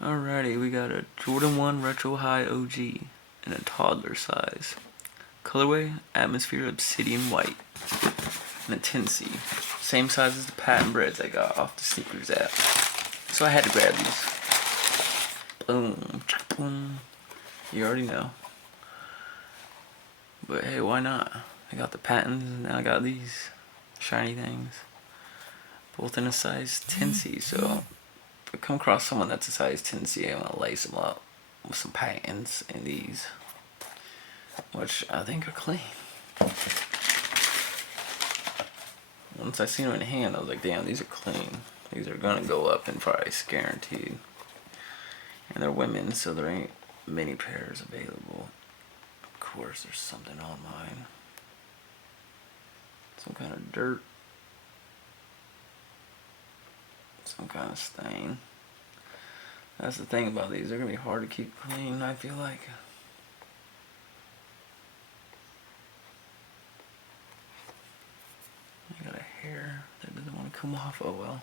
Alrighty, we got a Jordan 1 Retro High OG in a toddler size. Colorway, Atmosphere Obsidian White. And a 10C. Same size as the patent breds I got off the sneakers app. So I had to grab these. Boom. Boom. You already know. But hey, why not? I got the patents and now I got these shiny things. Both in a size 10C, so if I come across someone that's a size 10C, I'm gonna lace them up with some patents in these, which I think are clean. Once I seen them in hand, I was like, damn, these are clean. These are gonna go up in price, guaranteed. And they're women, so there ain't many pairs available. Of course, there's something on mine. Some kind of dirt. Some kind of stain. That's the thing about these, they're gonna be hard to keep clean, I feel like. I got a hair that doesn't want to come off, oh well.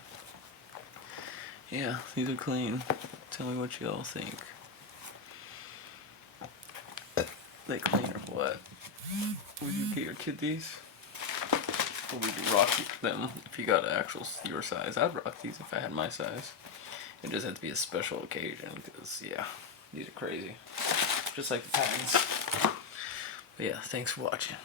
Yeah, these are clean. Tell me what you all think. They clean or what? Would you get your kid these? Or would you rock them if you got an actual your size? I'd rock these if I had my size. It just had to be a special occasion because, yeah, these are crazy. Just like the patents. But yeah, thanks for watching.